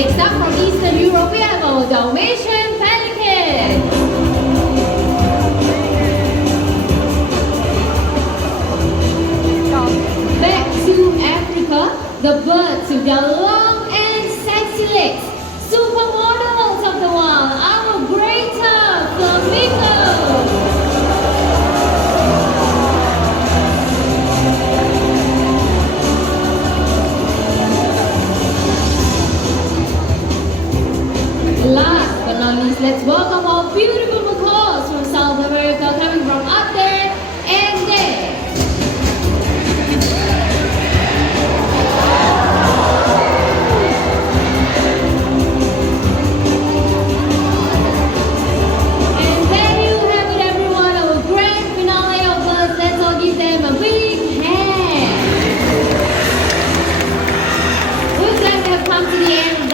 Next up from Eastern Europe, we have our Dalmatian Pelican. Back to Africa, the birds with their long and sexy legs. Supermodels of the wild, our greater flamingos. Last but not least, let's welcome our beautiful macaws from South America coming from up there and there.